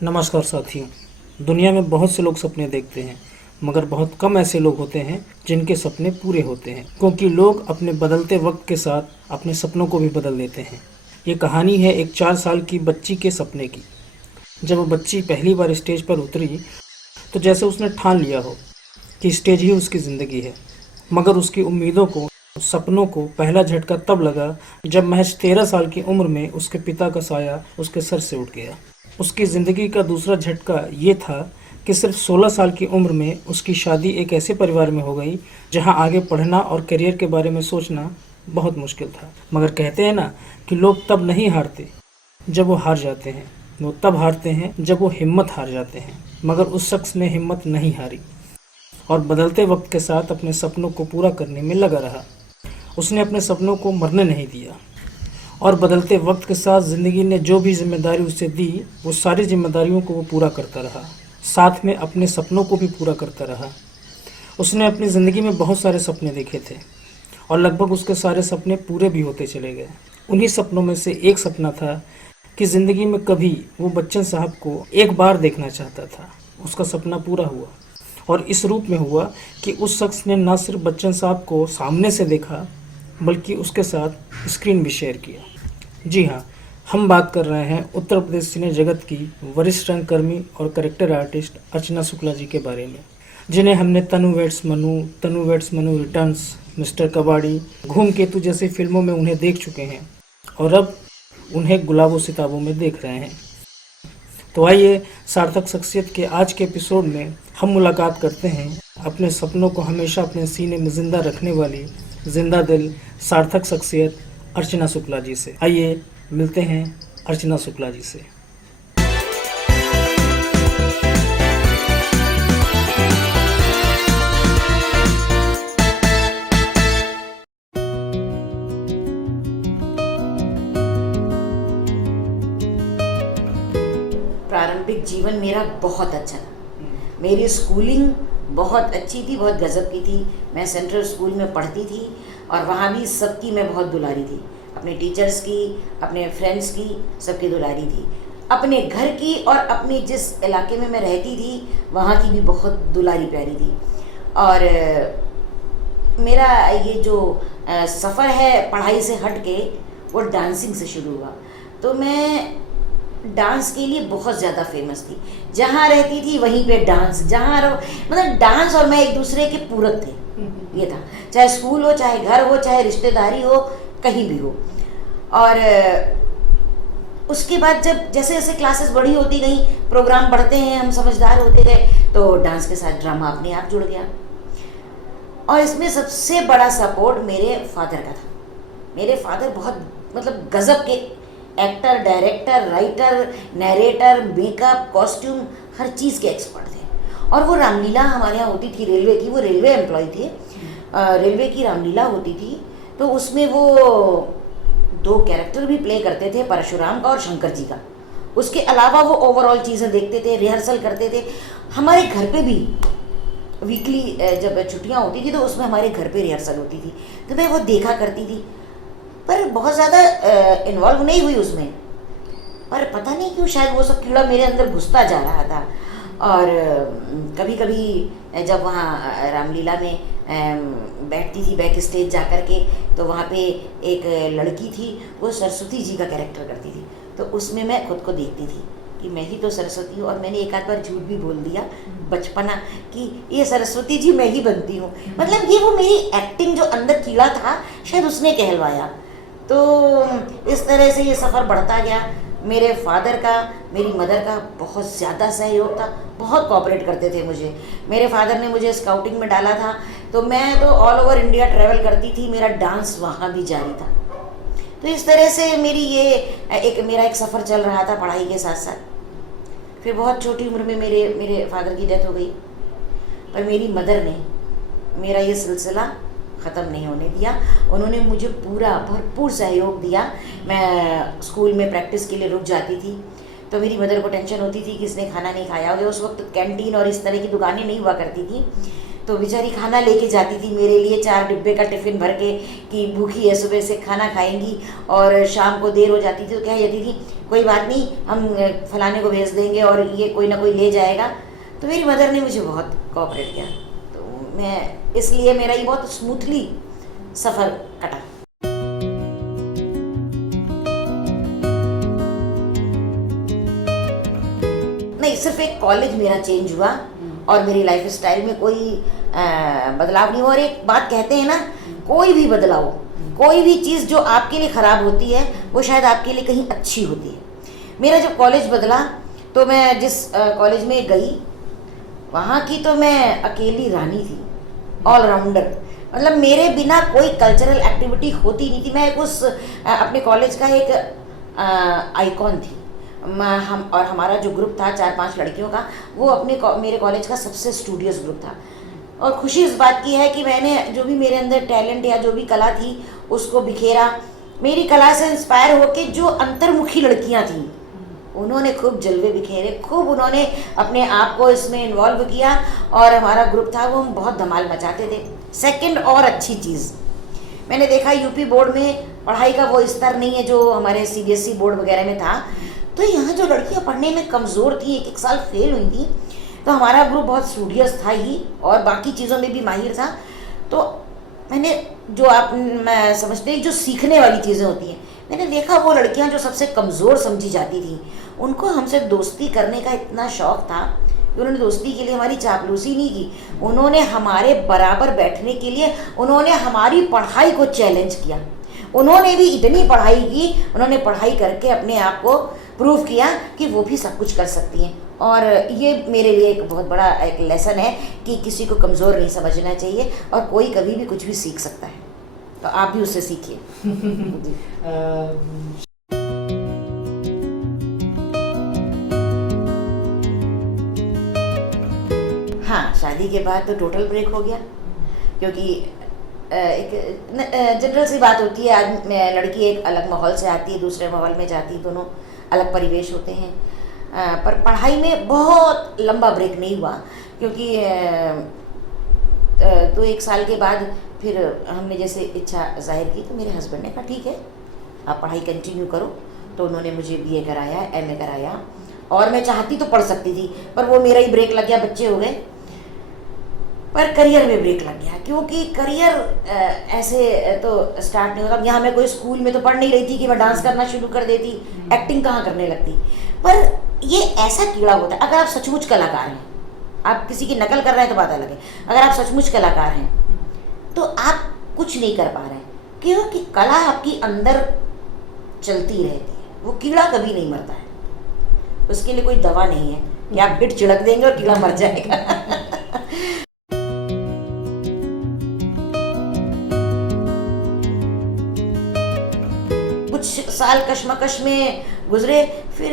नमस्कार साथियों। दुनिया में बहुत से लोग सपने देखते हैं, मगर बहुत कम ऐसे लोग होते हैं जिनके सपने पूरे होते हैं, क्योंकि लोग अपने बदलते वक्त के साथ अपने सपनों को भी बदल देते हैं। ये कहानी है एक 4 साल की बच्ची के सपने की। जब वो बच्ची पहली बार स्टेज पर उतरी तो जैसे उसने ठान लिया हो कि स्टेज ही उसकी ज़िंदगी है। मगर उसकी उम्मीदों को, सपनों को पहला झटका तब लगा जब महज 13 साल की उम्र में उसके पिता का साया उसके सर से उठ गया। उसकी ज़िंदगी का दूसरा झटका ये था कि सिर्फ 16 साल की उम्र में उसकी शादी एक ऐसे परिवार में हो गई जहां आगे पढ़ना और करियर के बारे में सोचना बहुत मुश्किल था। मगर कहते हैं ना कि लोग तब नहीं हारते जब वो हार जाते हैं, वो तब हारते हैं जब वो हिम्मत हार जाते हैं। मगर उस शख्स ने हिम्मत नहीं हारी और बदलते वक्त के साथ अपने सपनों को पूरा करने में लगा रहा। उसने अपने सपनों को मरने नहीं दिया और बदलते वक्त के साथ ज़िंदगी ने जो भी जिम्मेदारी उसे दी, वो सारी जिम्मेदारियों को वो पूरा करता रहा, साथ में अपने सपनों को भी पूरा करता रहा। उसने अपनी ज़िंदगी में बहुत सारे सपने देखे थे और लगभग उसके सारे सपने पूरे भी होते चले गए। उन्हीं सपनों में से एक सपना था कि ज़िंदगी में कभी वो बच्चन साहब को एक बार देखना चाहता था। उसका सपना पूरा हुआ और इस रूप में हुआ कि उस शख्स ने न सिर्फ बच्चन साहब को सामने से देखा, बल्कि उसके साथ स्क्रीन भी शेयर किया। जी हाँ, हम बात कर रहे हैं उत्तर प्रदेश सिने जगत की वरिष्ठ रंगकर्मी और करेक्टर आर्टिस्ट अर्चना शुक्ला जी के बारे में, जिन्हें हमने तनु वेड्स मनु रिटर्न्स, मिस्टर कबाड़ी, धूमकेतु जैसी फिल्मों में उन्हें देख चुके हैं और अब उन्हें गुलाबों सिताबों में देख रहे हैं। तो आइए सार्थक शख्सियत के आज के एपिसोड में हम मुलाकात करते हैं अपने सपनों को हमेशा अपने सीने में ज़िंदा रखने वाली जिंदा दिल सार्थक शख्सियत अर्चना शुक्ला जी से। आइए मिलते हैं अर्चना शुक्ला जी से। प्रारंभिक जीवन मेरा बहुत अच्छा था। मेरी स्कूलिंग बहुत अच्छी थी, बहुत गज़ब की थी। मैं सेंट्रल स्कूल में पढ़ती थी और वहाँ भी सबकी मैं बहुत दुलारी थी, अपने टीचर्स की, अपने फ्रेंड्स की, सबकी दुलारी थी। अपने घर की और अपने जिस इलाके में मैं रहती थी वहाँ की भी बहुत दुलारी प्यारी थी। और मेरा ये जो सफ़र है पढ़ाई से हट के, वो डांसिंग से शुरू हुआ। तो मैं डांस के लिए बहुत ज़्यादा फेमस थी। जहाँ रहती थी वहीं पे डांस, मतलब डांस और मैं एक दूसरे के पूरक थे। ये था, चाहे स्कूल हो, चाहे घर हो, चाहे रिश्तेदारी हो, कहीं भी हो। और उसके बाद जब जैसे जैसे क्लासेस बड़ी होती गई, प्रोग्राम बढ़ते हैं, हम समझदार होते गए, तो डांस के साथ ड्रामा अपने आप जुड़ गया। और इसमें सबसे बड़ा सपोर्ट मेरे फादर का था। मेरे फादर बहुत मतलब गज़ब के actor, director, writer, narrator, makeup, costume, हर चीज़ के एक्सपर्ट थे। और वो रामलीला हमारे यहाँ होती थी रेलवे की, वो रेलवे एम्प्लॉय थे। रेलवे की रामलीला होती थी, तो उसमें वो 2 कैरेक्टर भी प्ले करते थे, परशुराम का और शंकर जी का। उसके अलावा वो ओवरऑल चीज़ें देखते थे, रिहर्सल करते थे। हमारे घर पे भी वीकली जब छुट्टियाँ होती थी तो उसमें हमारे घर पे रिहर्सल होती थी, तो मैं वो देखा करती थी, पर बहुत ज़्यादा इन्वॉल्व नहीं हुई उसमें। पर पता नहीं क्यों, शायद वो सब कीड़ा मेरे अंदर घुसता जा रहा था। और कभी कभी जब वहाँ रामलीला में बैठती थी बैक स्टेज जा कर के, तो वहाँ पे एक लड़की थी, वो सरस्वती जी का कैरेक्टर करती थी। तो उसमें मैं खुद को देखती थी कि मैं ही तो सरस्वती हूँ। और मैंने एक आध बार झूठ भी बोल दिया बचपना कि ये सरस्वती जी मैं ही बनती हूँ। मतलब ये वो मेरी एक्टिंग जो अंदर कीड़ा था, शायद उसने कहलवाया। तो इस तरह से ये सफ़र बढ़ता गया। मेरे फादर का, मेरी मदर का बहुत ज़्यादा सहयोग था, बहुत कोऑपरेट करते थे मुझे। मेरे फादर ने मुझे स्काउटिंग में डाला था, तो मैं तो ऑल ओवर इंडिया ट्रैवल करती थी, मेरा डांस वहाँ भी जारी था। तो इस तरह से मेरा एक सफ़र चल रहा था पढ़ाई के साथ साथ। फिर बहुत छोटी उम्र में मेरे फादर की डेथ हो गई, पर मेरी मदर ने मेरा ये सिलसिला ख़त्म नहीं होने दिया। उन्होंने मुझे पूरा भरपूर सहयोग दिया। मैं स्कूल में प्रैक्टिस के लिए रुक जाती थी, तो मेरी मदर को टेंशन होती थी कि इसने खाना नहीं खाया होगा। उस वक्त कैंटीन और इस तरह की दुकानें नहीं हुआ करती थी, तो बेचारी खाना लेके जाती थी मेरे लिए 4 डिब्बे का टिफ़िन भर के कि भूखी है, सुबह से खाना खाएंगी, और शाम को देर हो जाती थी तो कह जाती थी कोई बात नहीं, हम फलाने को भेज देंगे और ये कोई ना कोई ले जाएगा। तो मेरी मदर ने मुझे बहुत कोऑपरेट किया, तो मैं इसलिए मेरा ये बहुत स्मूथली सफ़र कटा। नहीं, सिर्फ एक कॉलेज मेरा चेंज हुआ और मेरी लाइफ स्टाइल में कोई बदलाव नहीं हुआ। और एक बात कहते हैं ना, कोई भी बदलाव, कोई भी चीज़ जो आपके लिए ख़राब होती है वो शायद आपके लिए कहीं अच्छी होती है। मेरा जब कॉलेज बदला तो मैं जिस कॉलेज में गई वहाँ की तो मैं अकेली रानी थी, ऑलराउंडर। मतलब मेरे बिना कोई कल्चरल एक्टिविटी होती नहीं थी। मैं एक उस अपने कॉलेज का एक आइकॉन थी। हम और हमारा जो ग्रुप था 4-5 लड़कियों का, वो मेरे कॉलेज का सबसे स्टूडियस ग्रुप था। और खुशी इस बात की है कि मैंने जो भी मेरे अंदर टैलेंट या जो भी कला थी उसको बिखेरा। मेरी कला से इंस्पायर होके जो अंतर्मुखी लड़कियां थीं उन्होंने खूब जलवे बिखेरे, खूब उन्होंने अपने आप को इसमें इन्वॉल्व किया और हमारा ग्रुप था वो हम बहुत धमाल मचाते थे। सेकंड और अच्छी चीज़ मैंने देखा, यूपी बोर्ड में पढ़ाई का वो स्तर नहीं है जो हमारे सीबीएसई बोर्ड वगैरह में था। तो यहाँ जो लड़कियाँ पढ़ने में कमज़ोर थी, एक साल फेल हुई थी, तो हमारा ग्रुप बहुत स्टूडियस था ही और बाकी चीज़ों में भी माहिर था। तो मैंने जो आप मैं समझते हैं जो सीखने वाली चीज़ें होती हैं, मैंने देखा वो लड़कियां जो सबसे कमज़ोर समझी जाती थी उनको हमसे दोस्ती करने का इतना शौक़ था कि उन्होंने दोस्ती के लिए हमारी चापलूसी नहीं की। उन्होंने हमारे बराबर बैठने के लिए उन्होंने हमारी पढ़ाई को चैलेंज किया। उन्होंने भी इतनी पढ़ाई की, उन्होंने पढ़ाई करके अपने आप को प्रूव किया कि वो भी सब कुछ कर सकती हैं। और ये मेरे लिए एक बहुत बड़ा एक लेसन है कि किसी को कमज़ोर नहीं समझना चाहिए और कोई कभी भी कुछ भी सीख सकता है, तो आप भी उससे सीखिए। हाँ, शादी के बाद तो टोटल ब्रेक हो गया, क्योंकि एक जनरल सी बात होती है, आज लड़की एक अलग माहौल से आती है, दूसरे माहौल में जाती है, दोनों अलग परिवेश होते हैं। पर पढ़ाई में बहुत लंबा ब्रेक नहीं हुआ, क्योंकि 2-1 साल के बाद फिर हमने जैसे इच्छा जाहिर की तो मेरे हस्बैंड ने कहा ठीक है आप पढ़ाई कंटिन्यू करो। तो उन्होंने मुझे बीए कराया, एमए कराया, और मैं चाहती तो पढ़ सकती थी पर वो मेरा ही ब्रेक लग गया, बच्चे हो गए। पर करियर में ब्रेक लग गया, क्योंकि करियर ऐसे तो स्टार्ट नहीं होता। यहाँ मैं कोई स्कूल में तो पढ़ नहीं रही थी कि मैं डांस करना शुरू कर देती, एक्टिंग कहाँ करने लगती। पर ये ऐसा कीड़ा होता है, अगर आप सचमुच कलाकार हैं, आप किसी की नकल कर रहे हैं तो बात अलग है, अगर आप सचमुच कलाकार हैं तो आप कुछ नहीं कर पा रहे हैं, क्योंकि कला आपकी अंदर चलती रहती है, वो कीड़ा कभी नहीं मरता है। उसके लिए कोई दवा नहीं है कि आप बिट छिड़क देंगे और कीड़ा मर जाएगा। कुछ साल कश्मकश में गुजरे, फिर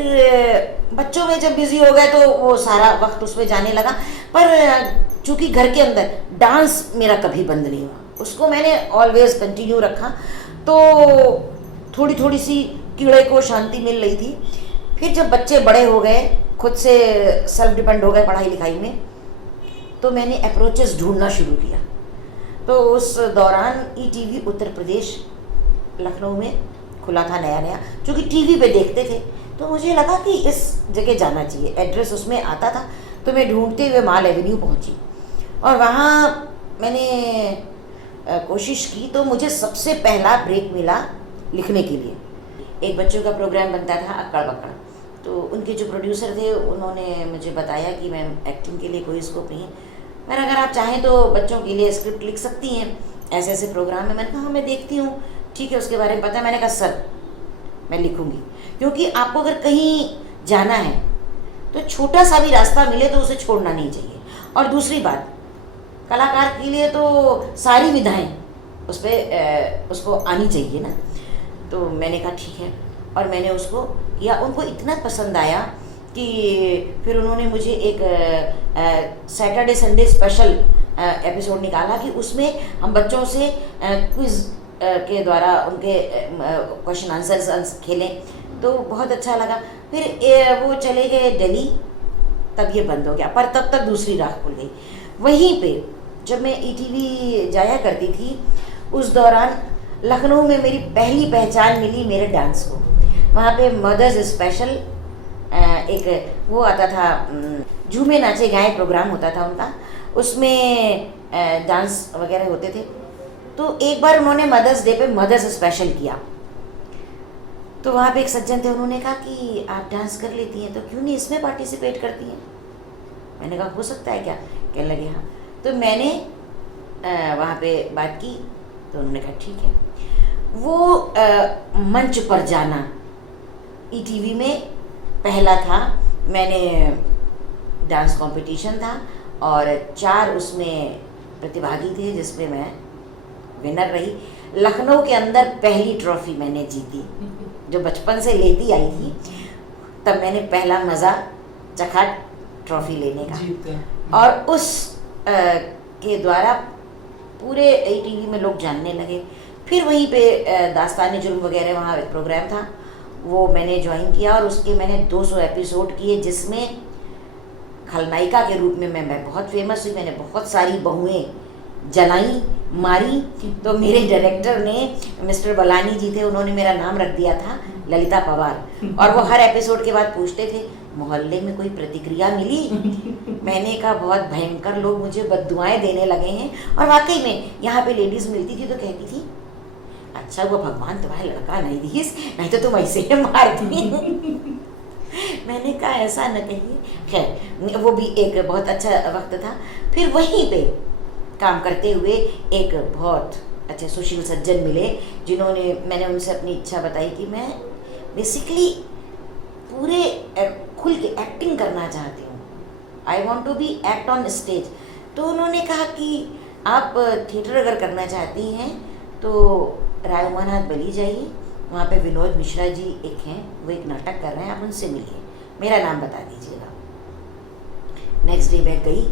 बच्चों में जब बिजी हो गए तो वो सारा वक्त उसमें जाने लगा। पर चूँकि घर के अंदर डांस मेरा कभी बंद नहीं हुआ, उसको मैंने ऑलवेज कंटिन्यू रखा। तो थोड़ी थोड़ी सी कीड़े को शांति मिल रही थी। फिर जब बच्चे बड़े हो गए, खुद से सेल्फ डिपेंड हो गए पढ़ाई लिखाई में, तो मैंने अप्रोचेस ढूंढना शुरू किया। तो उस दौरान ईटीवी उत्तर प्रदेश लखनऊ में खुला था नया नया, क्योंकि टीवी पे देखते थे, तो मुझे लगा कि इस जगह जाना चाहिए। एड्रेस उसमें आता था, तो मैं ढूंढते हुए माल एवेन्यू पहुंची और वहाँ मैंने कोशिश की। तो मुझे सबसे पहला ब्रेक मिला लिखने के लिए। एक बच्चों का प्रोग्राम बनता था अक्कड़ बक्कड़, तो उनके जो प्रोड्यूसर थे उन्होंने मुझे बताया कि मैम एक्टिंग के लिए कोई स्कोप नहीं है, पर अगर आप चाहें तो बच्चों के लिए स्क्रिप्ट लिख सकती हैं, ऐसे ऐसे प्रोग्राम है। मैंने कहा हाँ मैं देखती हूँ, ठीक है, उसके बारे में पता है। मैंने कहा सर मैं लिखूँगी, क्योंकि आपको अगर कहीं जाना है तो छोटा सा भी रास्ता मिले तो उसे छोड़ना नहीं चाहिए। और दूसरी बात, कलाकार के लिए तो सारी विधाएं उस पर उसको आनी चाहिए ना। तो मैंने कहा ठीक है, और मैंने उसको किया। उनको इतना पसंद आया कि फिर उन्होंने मुझे एक सैटरडे संडे स्पेशल एपिसोड निकाला कि उसमें हम बच्चों से क्विज़ के द्वारा उनके क्वेश्चन आंसर्स खेलें, तो बहुत अच्छा लगा। फिर वो चले गए दिल्ली, तब ये बंद हो गया, पर तब तक दूसरी राह खुल गई। वहीं पे जब मैं ईटीवी जाया करती थी उस दौरान लखनऊ में मेरी पहली पहचान मिली मेरे डांस को। वहाँ पे मदर्स स्पेशल एक वो आता था, झूमे नाचे गाए प्रोग्राम होता था उनका, उसमें डांस वगैरह होते थे। तो एक बार उन्होंने मदर्स डे पे मदर्स स्पेशल किया, तो वहाँ पे एक सज्जन थे, उन्होंने कहा कि आप डांस कर लेती हैं तो क्यों नहीं इसमें पार्टिसिपेट करती हैं। मैंने कहा हो सकता है क्या, कहने लगे हाँ। तो मैंने वहाँ पे बात की तो उन्होंने कहा ठीक है। वो मंच पर जाना ईटीवी में पहला था। मैंने डांस कंपटीशन था और 4 उसमें प्रतिभागी थे जिसमें मैं विनर रही। लखनऊ के अंदर पहली ट्रॉफी मैंने जीती, जो बचपन से लेती आई थी। तब मैंने पहला मज़ा चखा ट्रॉफी लेने का, और उस के द्वारा पूरे ईटीवी में लोग जानने लगे। फिर वहीं पे दास्तान जुल्म वगैरह वहाँ एक प्रोग्राम था, वो मैंने ज्वाइन किया और उसके मैंने 200 एपिसोड किए, जिसमें खलनायिका के रूप में मैं बहुत फेमस हुई। मैंने बहुत सारी बहुएं जलाई मारी। तो मेरे डायरेक्टर ने, मिस्टर बलानी जी थे, उन्होंने मेरा नाम रख दिया था ललिता पवार। और वो हर एपिसोड के बाद पूछते थे मोहल्ले में कोई प्रतिक्रिया मिली। मैंने कहा बहुत भयंकर लोग मुझे बद्दुआएं देने लगे हैं। और वाकई में यहाँ पे लेडीज़ मिलती थी तो कहती थी अच्छा वो भगवान तुम्हारा लड़का नहीं दीस, नहीं तो तुम ऐसे ही मारती। मैंने कहा ऐसा न कहिए। खैर वो भी एक बहुत अच्छा वक्त था। फिर वहीं पे काम करते हुए एक बहुत अच्छे सुशील सज्जन मिले, जिन्होंने, मैंने उनसे अपनी इच्छा बताई कि मैं बेसिकली पूरे खुल के एक्टिंग करना चाहती हूँ, I want to be act on stage. तो उन्होंने कहा कि आप थिएटर अगर करना चाहती हैं तो राय उमानाथ बली जाइए, वहाँ पे विनोद मिश्रा जी एक हैं, वो एक नाटक कर रहे हैं, आप उनसे मिलिए, मेरा नाम बता दीजिएगा। नेक्स्ट डे मैं गई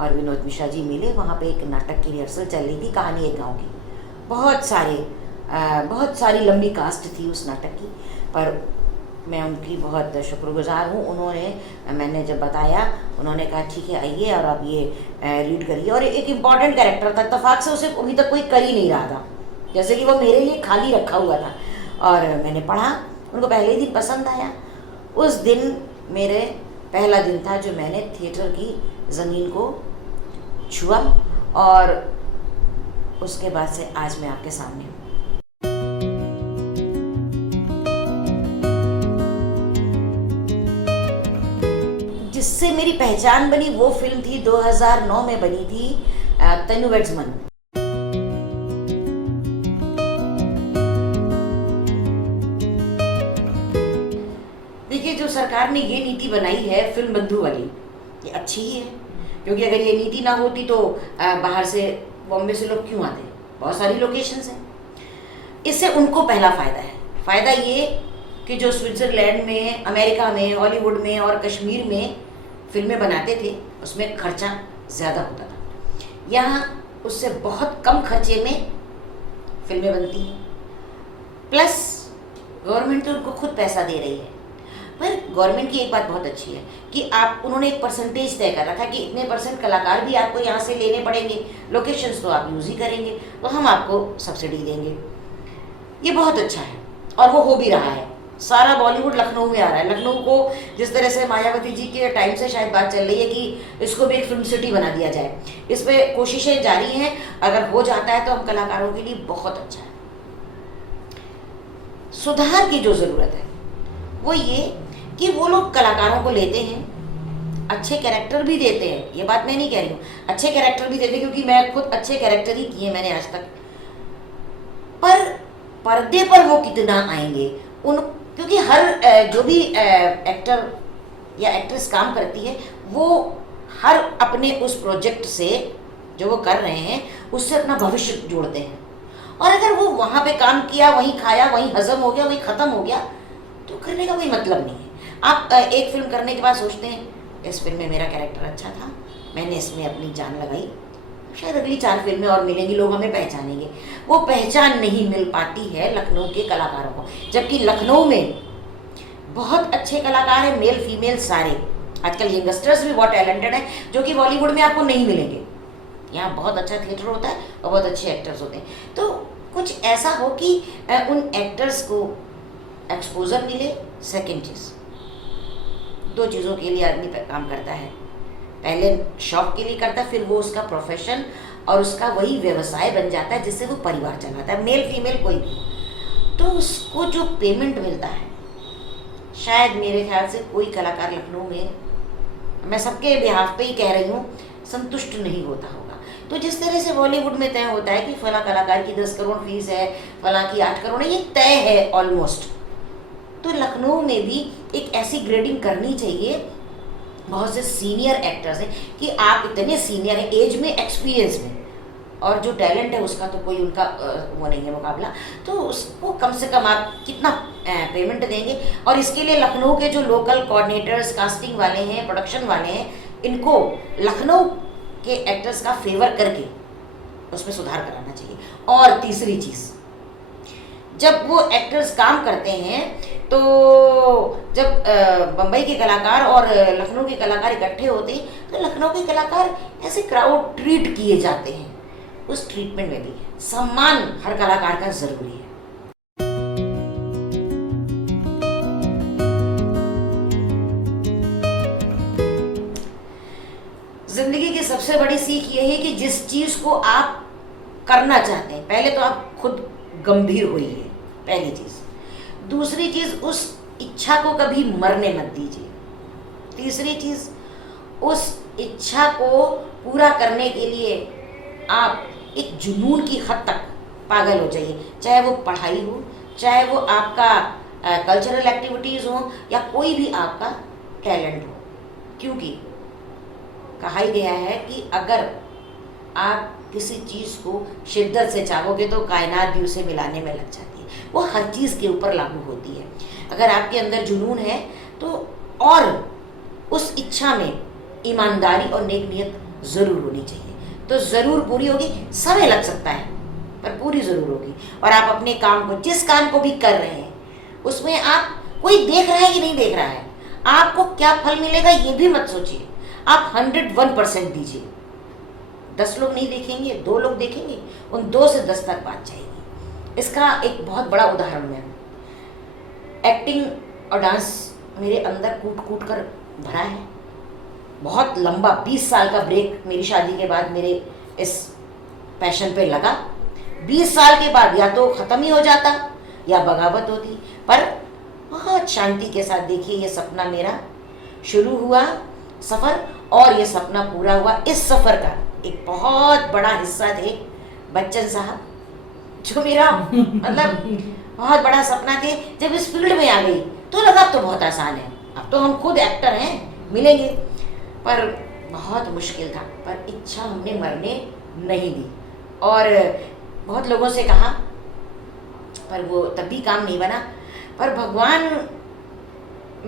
और विनोद मिश्रा जी मिले। वहाँ पे एक नाटक की रिहर्सल चल रही थी, कहानी एक गाँव की। बहुत सारी लंबी कास्ट थी उस नाटक की, पर मैं उनकी बहुत शुक्रगुजार हूँ। उन्होंने, मैंने जब बताया, उन्होंने कहा ठीक है आइए और आप ये रीड करिए। और एक इम्पॉर्टेंट कैरेक्टर था, इत्तेफाक से उसे अभी तक कोई कर ही नहीं रहा था, जैसे कि वो मेरे लिए खाली रखा हुआ था। और मैंने पढ़ा, उनको पहले ही दिन पसंद आया। उस दिन मेरे पहला दिन था जो मैंने थिएटर की ज़मीन को छुआ, और उसके बाद से आज मैं आपके सामने हूँ। जिससे मेरी पहचान बनी वो फिल्म थी 2009 में बनी थी, तनु वेड्स मनु। देखिए जो सरकार ने ये नीति बनाई है फिल्म बंधु वाली, ये अच्छी ही है, क्योंकि अगर ये नीति ना होती तो बाहर से, बॉम्बे से लोग क्यों आते, बहुत सारी लोकेशंस हैं। इससे उनको पहला फ़ायदा है। फ़ायदा ये कि जो स्विट्ज़रलैंड में, अमेरिका में, हॉलीवुड में और कश्मीर में फिल्में बनाते थे उसमें खर्चा ज़्यादा होता था, यहाँ उससे बहुत कम खर्चे में फिल्में बनती हैं। प्लस गवर्नमेंट तो उनको खुद पैसा दे रही है। पर गवर्नमेंट की एक बात बहुत अच्छी है कि आप, उन्होंने एक परसेंटेज तय कर रखा कि इतने % कलाकार भी आपको यहाँ से लेने पड़ेंगे, लोकेशंस तो आप यूज़ ही करेंगे, तो हम आपको सब्सिडी देंगे। ये बहुत अच्छा है और वो हो भी रहा है। सारा बॉलीवुड लखनऊ में आ रहा है। लखनऊ को जिस तरह से मायावती जी के टाइम से शायद बात चल रही है कि इसको भी एक फिल्म सिटी बना दिया जाए, इस पर कोशिशें जारी हैं। अगर हो जाता है तो हम कलाकारों के लिए बहुत अच्छा है। सुधार की जो ज़रूरत है वो ये कि वो लोग कलाकारों को लेते हैं, अच्छे कैरेक्टर भी देते हैं, ये बात मैं नहीं कह रही हूँ, अच्छे कैरेक्टर भी देते हैं, क्योंकि मैं खुद अच्छे कैरेक्टर ही किए मैंने आज तक। पर पर्दे पर वो कितना आएंगे उन, क्योंकि हर जो भी एक्टर या एक्ट्रेस काम करती है वो हर अपने उस प्रोजेक्ट से जो वो कर रहे हैं उससे अपना भविष्य जोड़ते हैं। और अगर वो वहाँ पे काम किया, वहीं खाया, वहीं हजम हो गया, वहीं ख़त्म हो गया, तो करने का कोई मतलब नहीं है। आप एक फिल्म करने के बाद सोचते हैं इस फिल्म में मेरा कैरेक्टर अच्छा था, मैंने इसमें अपनी जान लगाई, शायद अगली 4 फिल्में और मिलेंगी, लोग हमें पहचानेंगे। वो पहचान नहीं मिल पाती है लखनऊ के कलाकारों को, जबकि लखनऊ में बहुत अच्छे कलाकार हैं, मेल फीमेल सारे। आजकल यंगस्टर्स भी बहुत टैलेंटेड हैं जो कि बॉलीवुड में आपको नहीं मिलेंगे। यहाँ बहुत अच्छा थिएटर होता है और बहुत अच्छे एक्टर्स होते हैं। तो कुछ ऐसा हो कि उन एक्टर्स को एक्सपोजर मिले। सेकंड चीज़, 2 चीज़ों के लिए आदमी काम करता है, पहले शौक के लिए करता है, फिर वो उसका प्रोफेशन और उसका वही व्यवसाय बन जाता है जिससे वो परिवार चलाता है, मेल फीमेल कोई भी। तो उसको जो पेमेंट मिलता है, शायद मेरे ख्याल से कोई कलाकार लखनऊ में, मैं सबके बिहाफ पे ही कह रही हूँ, संतुष्ट नहीं होता होगा। तो जिस तरह से बॉलीवुड में तय होता है कि फला कलाकार की 10 करोड़ फीस है, फला की 8 करोड़ है, ये तय है ऑलमोस्ट। तो लखनऊ में भी एक ऐसी ग्रेडिंग करनी चाहिए। बहुत से सीनियर एक्टर्स हैं कि आप इतने सीनियर हैं एज में, एक्सपीरियंस में, और जो टैलेंट है उसका तो कोई उनका वो नहीं है मुकाबला, तो उसको कम से कम आप कितना पेमेंट देंगे। और इसके लिए लखनऊ के जो लोकल कोऑर्डिनेटर्स, कास्टिंग वाले हैं, प्रोडक्शन वाले हैं, इनको लखनऊ के एक्टर्स का फेवर करके उसमें सुधार कराना चाहिए। और तीसरी चीज़, जब वो एक्टर्स काम करते हैं तो जब बम्बई के कलाकार और लखनऊ के कलाकार इकट्ठे होते हैं तो लखनऊ के कलाकार ऐसे क्राउड ट्रीट किए जाते हैं, उस ट्रीटमेंट में भी सम्मान हर कलाकार का जरूरी है। जिंदगी की सबसे बड़ी सीख यही है कि जिस चीज को आप करना चाहते हैं, पहले तो आप खुद गंभीर होइए, पहली चीज। दूसरी चीज, उस इच्छा को कभी मरने मत दीजिए। तीसरी चीज, उस इच्छा को पूरा करने के लिए आप एक जुनून की हद तक पागल हो जाइए, चाहे वो पढ़ाई हो, चाहे वो आपका कल्चरल एक्टिविटीज़ हो, या कोई भी आपका टैलेंट हो। क्योंकि कहा ही गया है कि अगर आप किसी चीज़ को शिद्दत से चाहोगे तो कायनात भी उसे मिलाने में लग जाती है। वो हर चीज़ के ऊपर लागू होती है। अगर आपके अंदर जुनून है तो, और उस इच्छा में ईमानदारी और नेक नियत ज़रूर होनी चाहिए, तो ज़रूर पूरी होगी। समय लग सकता है पर पूरी ज़रूर होगी। और आप अपने काम को, जिस काम को भी कर रहे हैं, उसमें आप, कोई देख रहा है कि नहीं देख रहा है, आपको क्या फल मिलेगा ये भी मत सोचिए। आप 101% दीजिए। 10 लोग नहीं देखेंगे, 2 लोग देखेंगे, उन 2 से 10 तक बात जाएगी। इसका एक बहुत बड़ा उदाहरण है, एक्टिंग और डांस मेरे अंदर कूट कूट कर भरा है। बहुत लंबा 20 साल का ब्रेक मेरी शादी के बाद मेरे इस पैशन पे लगा। 20 साल के बाद या तो ख़त्म ही हो जाता या बगावत होती, पर बहुत शांति के साथ देखिए ये सपना मेरा शुरू हुआ सफ़र, और ये सपना पूरा हुआ। इस सफ़र का एक बहुत बड़ा हिस्सा थे बच्चन साहब, जो मेरा मतलब बहुत बड़ा सपना थे। जब इस फील्ड में आ गई तो लगा अब तो बहुत आसान है, अब तो हम खुद एक्टर हैं, मिलेंगे। पर बहुत मुश्किल था, पर इच्छा हमने मरने नहीं दी। और बहुत लोगों से कहा, पर वो तब भी काम नहीं बना। पर भगवान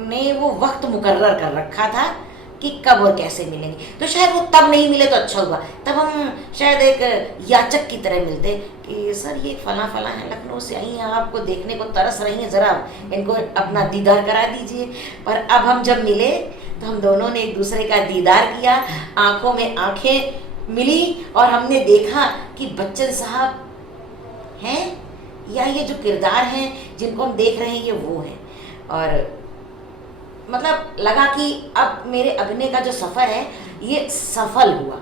ने वो वक्त मुकर्रर कर रखा था कि कब और कैसे मिलेंगे। तो शायद वो तब नहीं मिले तो अच्छा हुआ, तब हम शायद एक याचक की तरह मिलते कि सर ये फला फला है, लखनऊ से आई हैं, आपको देखने को तरस रही हैं, ज़रा इनको अपना दीदार करा दीजिए। पर अब हम जब मिले तो हम दोनों ने एक दूसरे का दीदार किया, आंखों में आंखें मिली, और हमने देखा कि बच्चन साहब हैं या ये जो किरदार हैं जिनको हम देख रहे हैं ये वो हैं। और मतलब लगा कि अब मेरे अभिनय का जो सफ़र है ये सफल हुआ,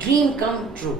ड्रीम कम ट्रू।